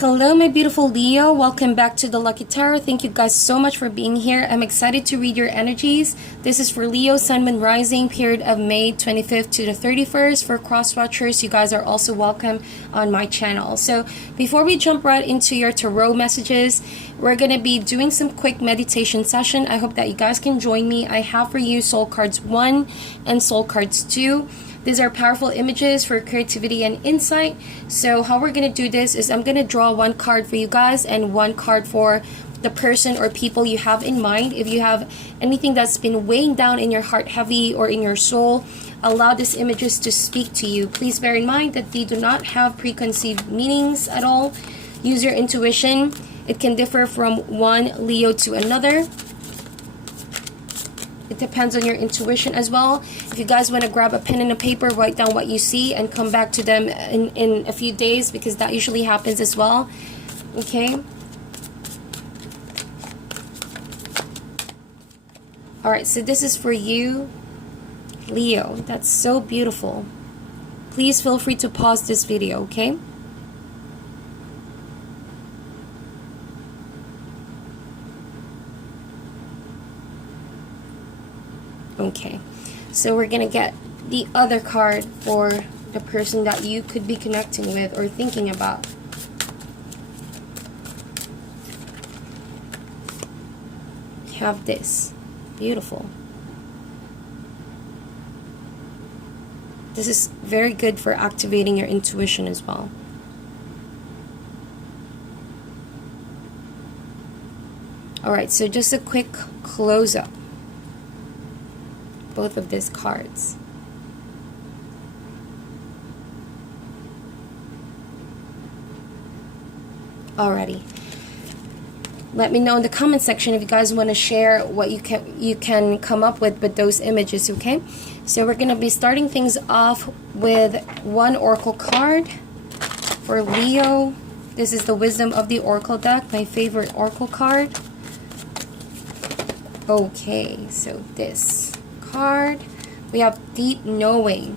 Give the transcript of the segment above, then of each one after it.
Hello my beautiful Leo, welcome back to the Lucky Tarot. Thank you guys so much for being here. I'm excited to read your energies. This is for Leo, Sun, Moon, Rising, period of May 25th to the 31st. For cross watchers, you guys are also welcome on my channel. So before we jump right into your tarot messages, we're going to be doing some quick meditation session. I hope that you guys can join me. I have for you Soul Cards 1 and Soul Cards 2. These are powerful images for creativity and insight. So how we're going to do this is I'm going to draw one card for you guys and one card for the person or people you have in mind. If you have anything that's been weighing down in your heart heavy or in your soul, allow these images to speak to you. Please bear in mind that they do not have preconceived meanings at all. Use your intuition. It can differ from one Leo to another. It depends on your intuition as well. If you guys want to grab a pen and a paper, write down what you see and come back to them in a few days, because that usually happens as well. Okay. Alright, so this is for you, Leo. That's so beautiful. Please feel free to pause this video, okay? Okay, so we're gonna get the other card for the person that you could be connecting with or thinking about. You have this. Beautiful. This is very good for activating your intuition as well. Alright, so just a quick close-up. Both of these cards. Alrighty. Let me know in the comment section if you guys want to share what you can come up with those images, okay? So we're going to be starting things off with one oracle card for Leo. This is the Wisdom of the Oracle deck, my favorite oracle card. Okay, so this card, we have deep knowing.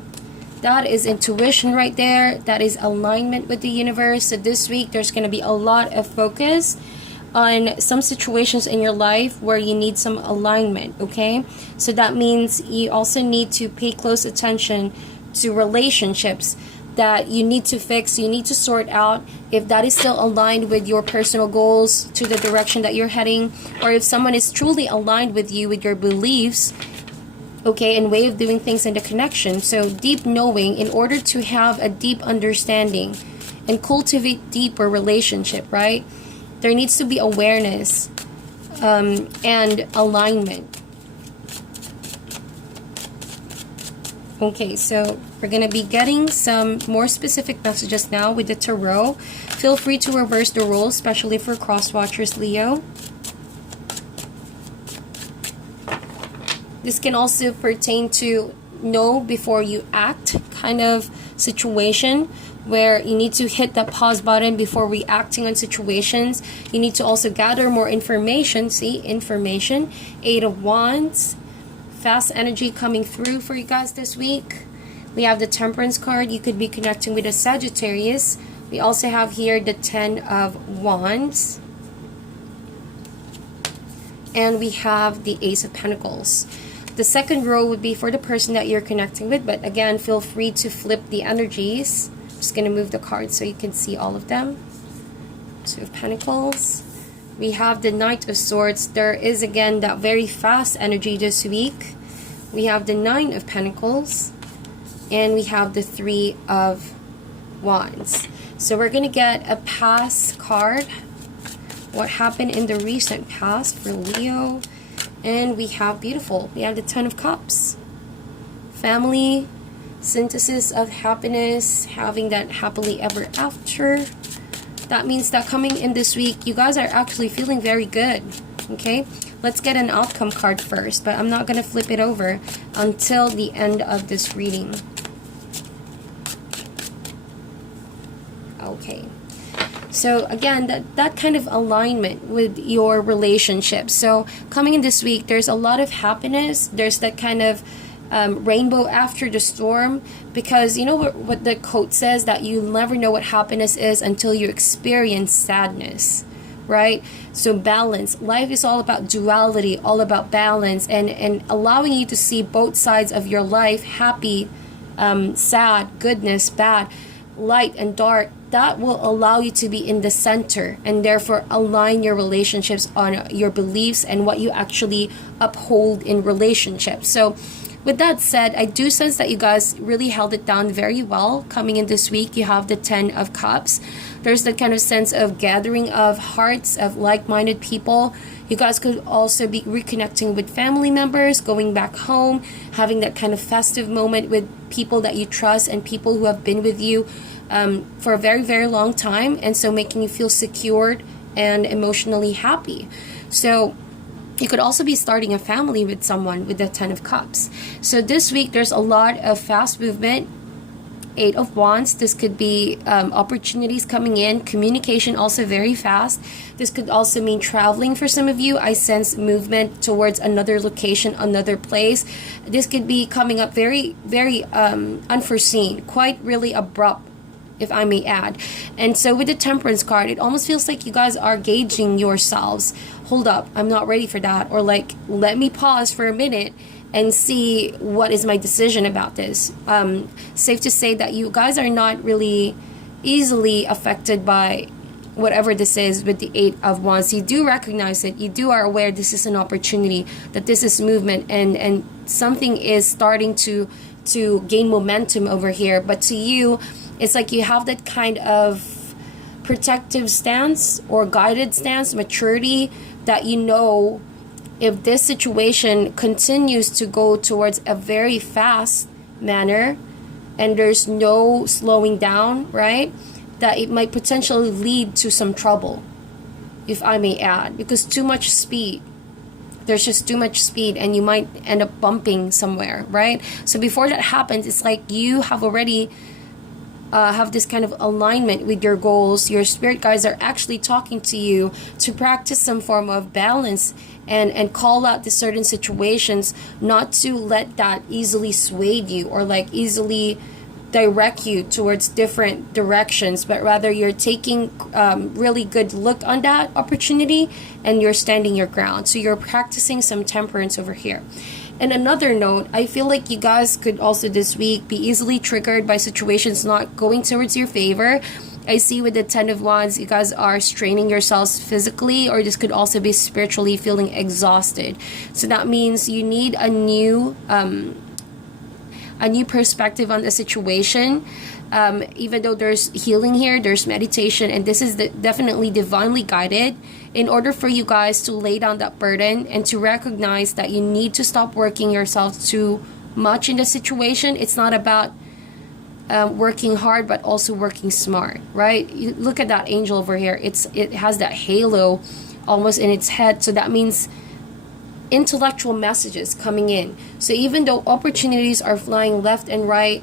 That is intuition right there. That is alignment with the universe. So this week there's going to be a lot of focus on some situations in your life where you need some alignment, okay? So that means you also need to pay close attention to relationships that you need to fix, you need to sort out if that is still aligned with your personal goals, to the direction that you're heading, or if someone is truly aligned with you, with your beliefs, okay, and way of doing things in the connection. So deep knowing, in order to have a deep understanding and cultivate deeper relationship, right, there needs to be awareness and alignment. Okay, so we're going to be getting some more specific messages now with the tarot. Feel free to reverse the roles, especially for cross watchers, Leo. This can also pertain to know before you act kind of situation, where you need to hit that pause button before reacting on situations. You need to also gather more information. See, information. 8 of Wands. Fast energy coming through for you guys this week. We have the Temperance card. You could be connecting with a Sagittarius. We also have here the 10 of Wands. And we have the Ace of Pentacles. The second row would be for the person that you're connecting with, but again, feel free to flip the energies. I'm just going to move the cards so you can see all of them. Two of Pentacles. We have the Knight of Swords. There is again that very fast energy this week. We have the 9 of Pentacles. And we have the 3 of Wands. So we're going to get a past card. What happened in the recent past for Leo. And we have beautiful. We have the 10 of Cups. Family, synthesis of happiness, having that happily ever after. That means that coming in this week, you guys are actually feeling very good. Okay? Let's get an outcome card first, but I'm not going to flip it over until the end of this reading. Okay. So again, that kind of alignment with your relationship. So coming in this week, there's a lot of happiness. There's that kind of rainbow after the storm, because you know what the quote says, that you never know what happiness is until you experience sadness, right? So balance. Life is all about duality, all about balance, and allowing you to see both sides of your life, happy, sad, goodness, bad, light and dark. That will allow you to be in the center, and therefore align your relationships on your beliefs and what you actually uphold in relationships. So with that said, I do sense that you guys really held it down very well. Coming in this week, you have the 10 of Cups. There's that kind of sense of gathering of hearts, of like-minded people. You guys could also be reconnecting with family members, going back home, having that kind of festive moment with people that you trust and people who have been with you for a very, very long time, and so making you feel secured and emotionally happy. So you could also be starting a family with someone with the 10 of Cups. So this week, there's a lot of fast movement. 8 of Wands. This could be opportunities coming in. Communication also very fast. This could also mean traveling for some of you. I sense movement towards another location, another place. This could be coming up very, very unforeseen, quite really abrupt, if I may add. And so with the Temperance card, it almost feels like you guys are gauging yourselves. Hold up, I'm not ready for that. Or like, let me pause for a minute and see what is my decision about this. Safe to say that you guys are not really easily affected by whatever this is with the 8 of Wands. You do recognize it. You do are aware this is an opportunity, that this is movement, and something is starting to gain momentum over here. But to you, it's like you have that kind of protective stance or guided stance, maturity, that you know if this situation continues to go towards a very fast manner and there's no slowing down, right, that it might potentially lead to some trouble, if I may add, because too much speed. There's just too much speed and you might end up bumping somewhere, right? So before that happens, it's like you have already have this kind of alignment with your goals. Your spirit guides are actually talking to you to practice some form of balance and call out the certain situations, not to let that easily sway you or like easily direct you towards different directions, but rather you're taking really good look on that opportunity and you're standing your ground. So you're practicing some temperance over here. And another note, I feel like you guys could also this week be easily triggered by situations not going towards your favor. I see with the 10 of Wands, you guys are straining yourselves physically, or this could also be spiritually feeling exhausted. So that means you need a new perspective on the situation. Even though there's healing here, there's meditation, and this is definitely divinely guided in order for you guys to lay down that burden and to recognize that you need to stop working yourself too much in the situation. It's not about working hard, but also working smart, right? You look at that angel over here. It has that halo almost in its head, so that means intellectual messages coming in. So even though opportunities are flying left and right,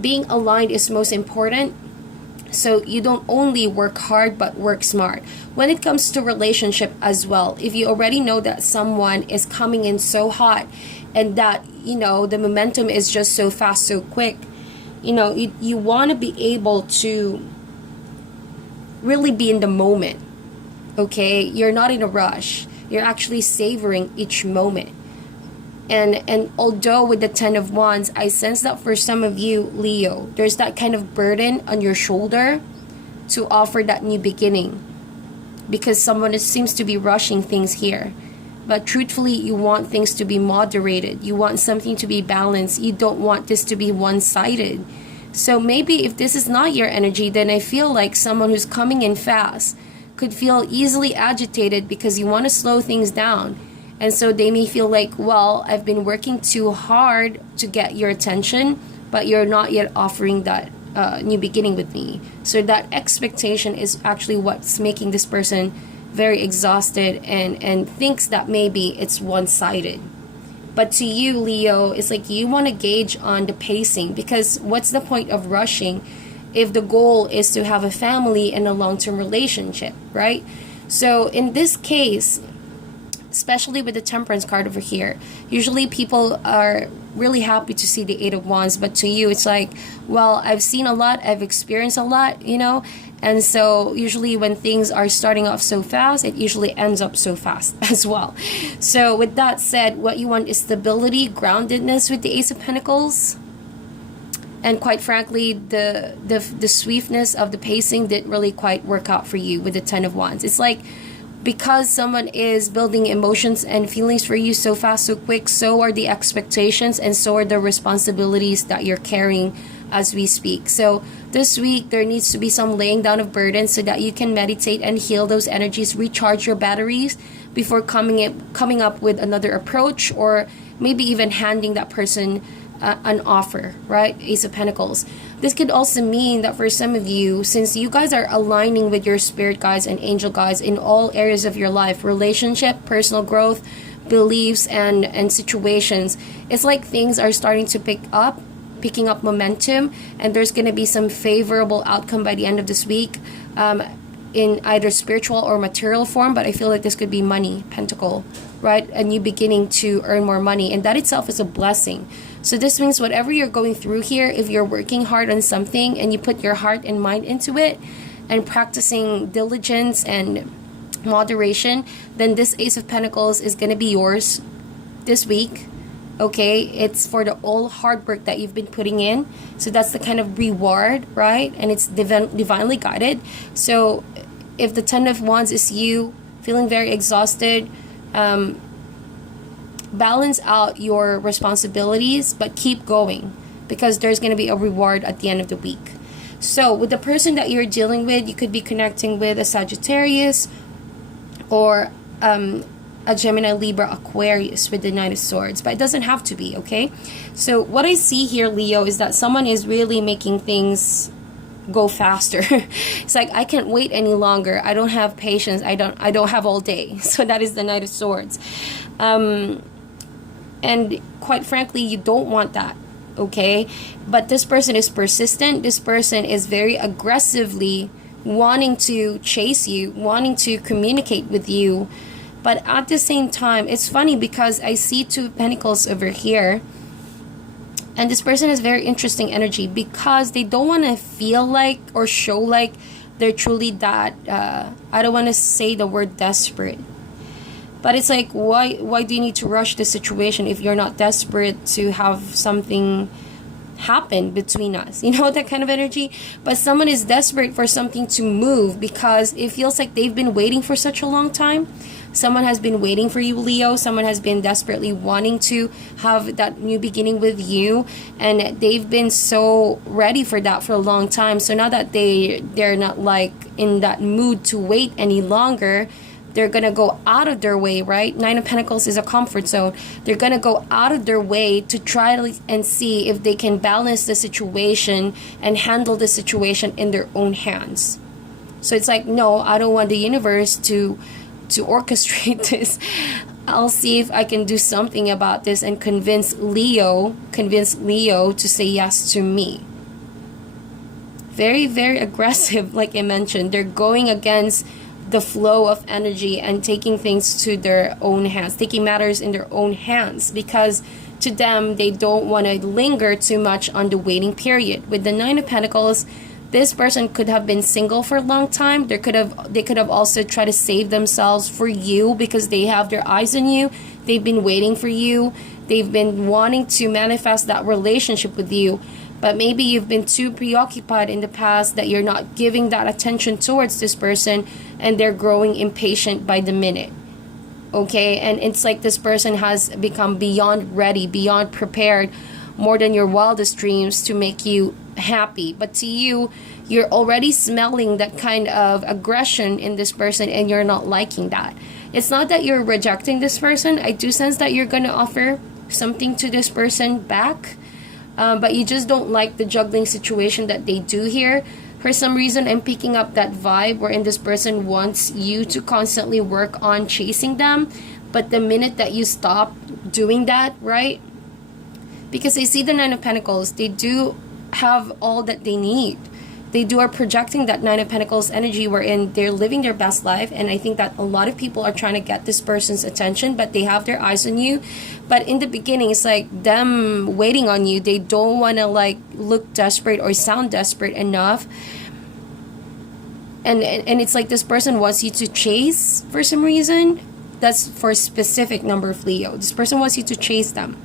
being aligned is most important. So you don't only work hard, but work smart. When it comes to relationship as well, if you already know that someone is coming in so hot and that, you know, the momentum is just so fast, so quick, you know, you want to be able to really be in the moment, okay? You're not in a rush. You're actually savoring each moment. And although with the 10 of Wands, I sense that for some of you, Leo, there's that kind of burden on your shoulder to offer that new beginning, because someone seems to be rushing things here. But truthfully, you want things to be moderated. You want something to be balanced. You don't want this to be one-sided. So maybe if this is not your energy, then I feel like someone who's coming in fast could feel easily agitated because you want to slow things down. And so they may feel like, well, I've been working too hard to get your attention, but you're not yet offering that new beginning with me. So that expectation is actually what's making this person very exhausted and thinks that maybe it's one-sided. But to you, Leo, it's like you want to gauge on the pacing, because what's the point of rushing if the goal is to have a family and a long-term relationship, right? So in this case, especially with the Temperance card over here. Usually people are really happy to see the Eight of Wands, but to you it's like, well, I've seen a lot, I've experienced a lot, you know, and so usually when things are starting off so fast, it usually ends up so fast as well. So with that said, what you want is stability, groundedness with the Ace of Pentacles. And quite frankly, the swiftness of the pacing didn't really quite work out for you with the Ten of Wands. It's like, because someone is building emotions and feelings for you so fast, so quick, so are the expectations and so are the responsibilities that you're carrying as we speak. So this week, there needs to be some laying down of burdens so that you can meditate and heal those energies, recharge your batteries before coming up with another approach, or maybe even handing that person an offer, right? Ace of Pentacles. This could also mean that for some of you, since you guys are aligning with your spirit guides and angel guides in all areas of your life, relationship, personal growth, beliefs, and situations, it's like things are starting to picking up momentum, and there's going to be some favorable outcome by the end of this week, in either spiritual or material form. But I feel like this could be money, pentacle, right? And you beginning to earn more money, and that itself is a blessing. So this means whatever you're going through here, if you're working hard on something and you put your heart and mind into it and practicing diligence and moderation, then this Ace of Pentacles is going to be yours this week. Okay, it's for the all hard work that you've been putting in. So that's the kind of reward, right? And it's divinely guided. So if the Ten of Wands is you feeling very exhausted, balance out your responsibilities, but keep going, because there's going to be a reward at the end of the week. So with the person that you're dealing with, you could be connecting with a Sagittarius or a Gemini, Libra, Aquarius with the Knight of Swords, but it doesn't have to be, okay? So what I see here, Leo, is that someone is really making things go faster. It's like, I can't wait any longer. I don't have patience. I don't have all day. So that is the Knight of Swords. And quite frankly, you don't want that, okay? But this person is persistent. This person is very aggressively wanting to chase you, wanting to communicate with you. But at the same time, it's funny because I see Two of Pentacles over here. And this person has very interesting energy because they don't want to feel like or show like they're truly that, I don't want to say the word desperate. But it's like, why do you need to rush the situation if you're not desperate to have something happen between us? You know, that kind of energy. But someone is desperate for something to move because it feels like they've been waiting for such a long time. Someone has been waiting for you, Leo. Someone has been desperately wanting to have that new beginning with you, and they've been so ready for that for a long time. So now that they're not like in that mood to wait any longer, they're gonna go out of their way, right? Nine of Pentacles is a comfort zone. They're gonna go out of their way to try and see if they can balance the situation and handle the situation in their own hands. So it's like, no, I don't want the universe to orchestrate this. I'll see if I can do something about this and convince Leo to say yes to me. Very, very aggressive, like I mentioned. They're going against the flow of energy and taking things to their own hands, taking matters in their own hands, because to them, they don't want to linger too much on the waiting period. With the Nine of Pentacles, this person could have been single for a long time. They could have also tried to save themselves for you because they have their eyes on you. They've been waiting for you. They've been wanting to manifest that relationship with you. But maybe you've been too preoccupied in the past that you're not giving that attention towards this person, and they're growing impatient by the minute. Okay? And it's like this person has become beyond ready, beyond prepared, more than your wildest dreams to make you happy. But to you, you're already smelling that kind of aggression in this person, and you're not liking that. It's not that you're rejecting this person. I do sense that you're going to offer something to this person back. But you just don't like the juggling situation that they do here. For some reason, I'm picking up that vibe wherein this person wants you to constantly work on chasing them. But the minute that you stop doing that, right? Because I see the Nine of Pentacles, they do have all that they need. They are projecting that Nine of Pentacles energy wherein they're living their best life. And I think that a lot of people are trying to get this person's attention, but they have their eyes on you. But in the beginning, it's like them waiting on you. They don't want to like look desperate or sound desperate enough. And it's like this person wants you to chase for some reason. That's for a specific number of Leo. This person wants you to chase them.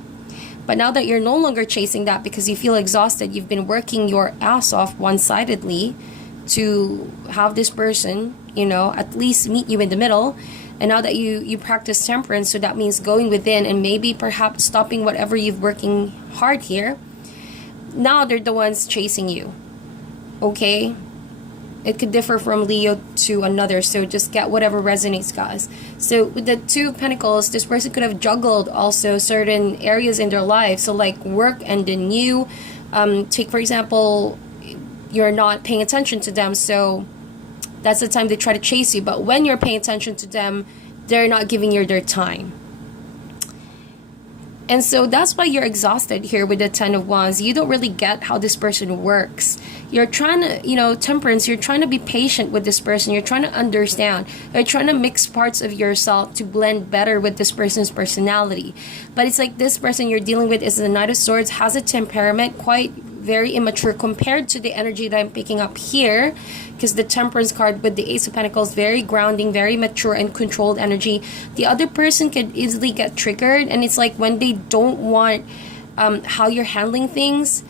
But now that you're no longer chasing that because you feel exhausted, you've been working your ass off one-sidedly to have this person, you know, at least meet you in the middle. And now that you practice temperance, so that means going within and maybe perhaps stopping whatever you've working hard here. Now they're the ones chasing you. Okay? It could differ from Leo to another, so just get whatever resonates, guys. So with the Two of Pentacles, this person could have juggled also certain areas in their life. So like work and then you, take for example, you're not paying attention to them, so that's the time they try to chase you. But when you're paying attention to them, they're not giving you their time. And so that's why you're exhausted here with the Ten of Wands. You don't really get how this person works. You're trying to, you know, temperance, you're trying to be patient with this person. You're trying to understand. You're trying to mix parts of yourself to blend better with this person's personality. But it's like this person you're dealing with is the Knight of Swords, has a temperament, quite very immature compared to the energy that I'm picking up here, because the Temperance card with the Ace of Pentacles, very grounding, very mature and controlled energy. The other person could easily get triggered, and it's like when they don't want how you're handling things,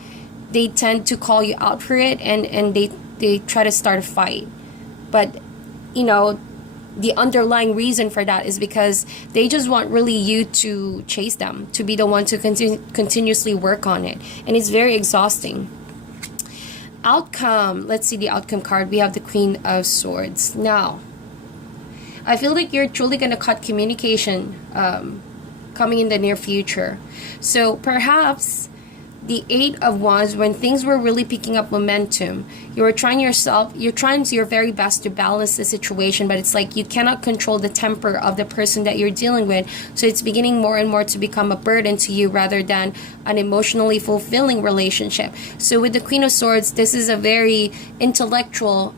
they tend to call you out for it, and they try to start a fight. But you know, the underlying reason for that is because they just want really you to chase them, to be the one to continuously work on it. And it's very exhausting. Outcome. Let's see the outcome card. We have the Queen of Swords. Now, I feel like you're truly going to cut communication coming in the near future. So perhaps the Eight of Wands, when things were really picking up momentum, you're trying your very best to balance the situation, but it's like you cannot control the temper of the person that you're dealing with. So it's beginning more and more to become a burden to you rather than an emotionally fulfilling relationship. So with the Queen of Swords, this is a very intellectual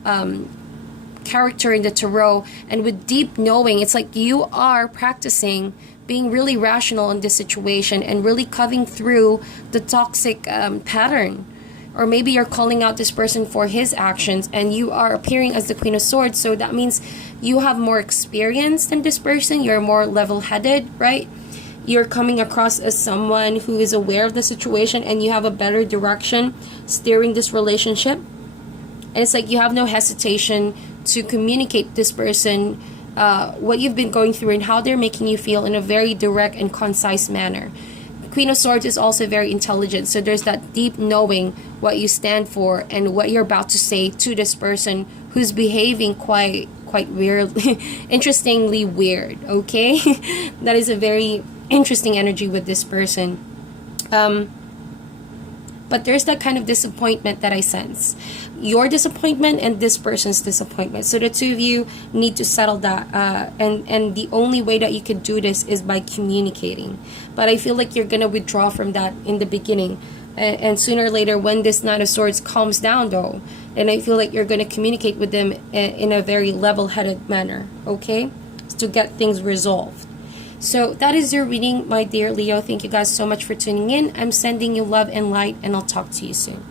character in the tarot, and with deep knowing, it's like you are practicing being really rational in this situation and really cutting through the toxic pattern. Or maybe you're calling out this person for his actions and you are appearing as the Queen of Swords, so that means you have more experience than this person. You're more level-headed, right? You're coming across as someone who is aware of the situation and you have a better direction steering this relationship. And it's like you have no hesitation to communicate this person what you've been going through and how they're making you feel in a very direct and concise manner. Queen of Swords is also very intelligent, so there's that deep knowing what you stand for and what you're about to say to this person who's behaving quite weird, interestingly weird, okay? That is a very interesting energy with this person. But there's that kind of disappointment that I sense. Your disappointment and this person's disappointment. So the two of you need to settle that. And the only way that you can do this is by communicating. But I feel like you're going to withdraw from that in the beginning. And sooner or later, when this Knight of Swords calms down, though, then I feel like you're going to communicate with them in a very level-headed manner. Okay? To get things resolved. So that is your reading, my dear Leo. Thank you guys so much for tuning in. I'm sending you love and light, and I'll talk to you soon.